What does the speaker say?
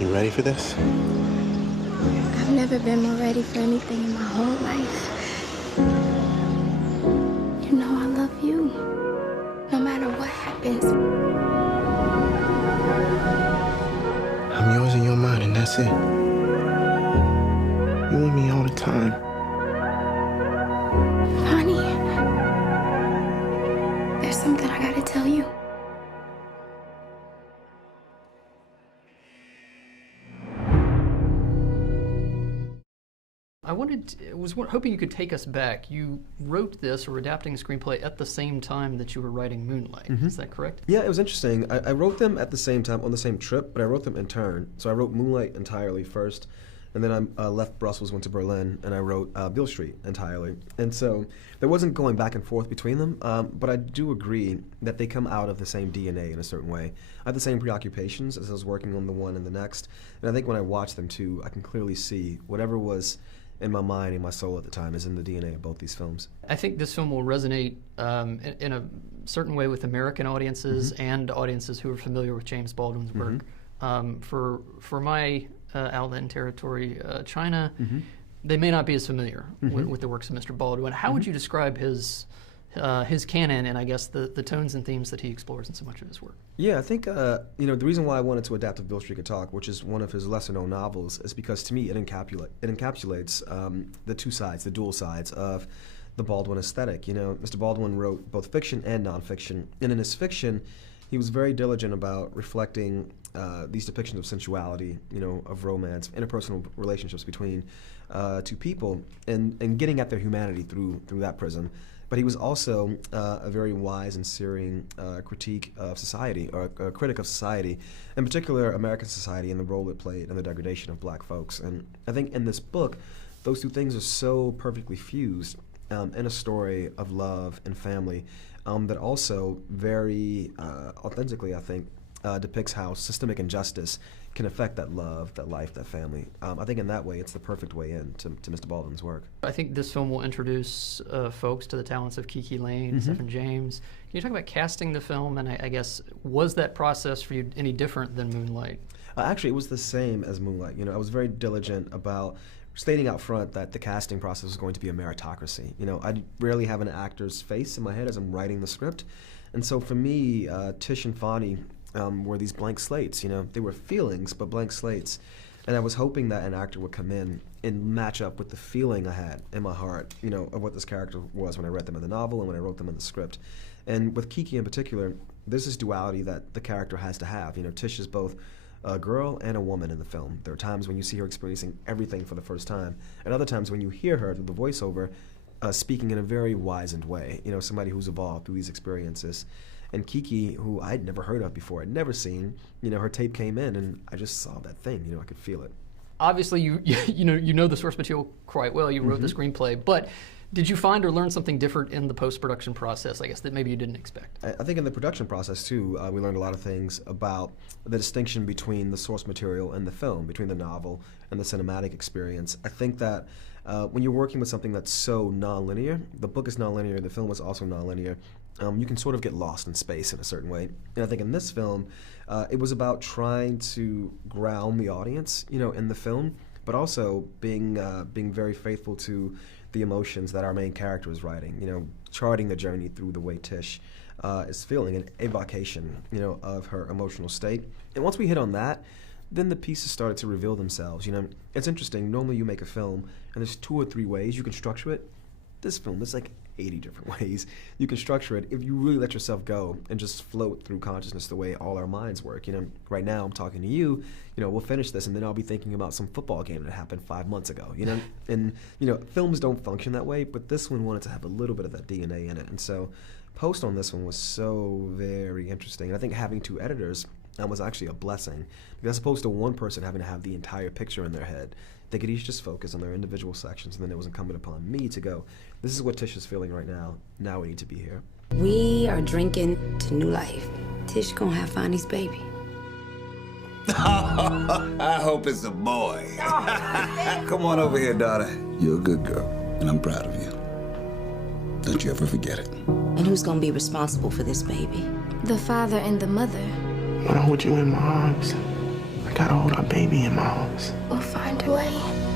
You ready for this? I've never been more ready for anything in my whole life. You know I love you, no matter what happens. I'm yours and you're mine, and that's it. You with me all the time. Honey, there's something I gotta tell you. I was hoping you could take us back. You wrote this or were adapting a screenplay at the same time that you were writing Moonlight. Is that correct? Yeah, it was interesting. I wrote them at the same time on the same trip, but I wrote them in turn. So I wrote Moonlight entirely first, and then I left Brussels, went to Berlin, and I wrote Beale Street entirely. And so there wasn't going back and forth between them, but I do agree that they come out of the same DNA in a certain way. I had the same preoccupations as I was working on the one and the next, and I think when I watch them too, I can clearly see whatever was in my mind and my soul at the time is in the DNA of both these films. I think this film will resonate in a certain way with American audiences and audiences who are familiar with James Baldwin's work. For my outlet territory, China, they may not be as familiar with the works of Mr. Baldwin. How would you describe his canon and I guess the tones and themes that he explores in so much of his work? Yeah, I think the reason why I wanted to adapt _To Beale Street Could Talk, which is one of his lesser-known novels, is because to me it encapsulates the two sides, the dual sides of the Baldwin aesthetic. Mr. Baldwin wrote both fiction and nonfiction, and in his fiction, he was very diligent about reflecting these depictions of sensuality, of romance, interpersonal relationships between two people, and getting at their humanity through that prism. But he was also a very wise and searing critique of society, or a critic of society, in particular American society and the role it played in the degradation of black folks. And I think in this book, those two things are so perfectly fused in a story of love and family that also very authentically, I think, depicts how systemic injustice can affect that love, that life, that family. I think in that way, it's the perfect way in to Mr. Baldwin's work. I think this film will introduce folks to the talents of Kiki Layne, Stephen James. Can you talk about casting the film, and I guess, was that process for you any different than Moonlight? Actually, it was the same as Moonlight. I was very diligent about stating out front that the casting process was going to be a meritocracy. I rarely have an actor's face in my head as I'm writing the script. And so for me, Tish and Fonny were these blank slates. They were feelings, but blank slates. And I was hoping that an actor would come in and match up with the feeling I had in my heart, of what this character was when I read them in the novel and when I wrote them in the script. And with Kiki in particular, there's this duality that the character has to have. Tish is both a girl and a woman in the film. There are times when you see her experiencing everything for the first time, and other times when you hear her through the voiceover speaking in a very wizened way, somebody who's evolved through these experiences. And Kiki, who I'd never heard of before, I'd never seen, her tape came in and I just saw that thing, I could feel it. Obviously, you know the source material quite well. You wrote the screenplay, but did you find or learn something different in the post-production process, I guess, that maybe you didn't expect? I think in the production process, too, we learned a lot of things about the distinction between the source material and the film, between the novel and the cinematic experience. I think that when you're working with something that's so nonlinear, the book is nonlinear, the film is also nonlinear, you can sort of get lost in space in a certain way. And I think in this film, it was about trying to ground the audience, in the film, but also being very faithful to the emotions that our main character is writing, charting the journey through the way Tish is feeling, an evocation, of her emotional state. And once we hit on that, then the pieces started to reveal themselves. It's interesting, normally you make a film, and there's 2 or 3 ways you can structure it. This film, there's like 80 different ways you can structure it if you really let yourself go and just float through consciousness the way all our minds work. Right now I'm talking to you, we'll finish this and then I'll be thinking about some football game that happened 5 months ago, and films don't function that way, but this one wanted to have a little bit of that DNA in it. And so post on this one was so very interesting. And I think having 2 editors was actually a blessing, because as opposed to one person having to have the entire picture in their head, they could each just focus on their individual sections, and then it was incumbent upon me to go, this is what Tish is feeling right now. Now we need to be here. We are drinking to new life. Tish gonna have Fonny's baby. I hope it's a boy. Come on over here, daughter. You're a good girl, and I'm proud of you. Don't you ever forget it. And who's gonna be responsible for this baby? The father and the mother. When I hold you in my arms, I Gotta hold our baby in my arms. We'll find a way.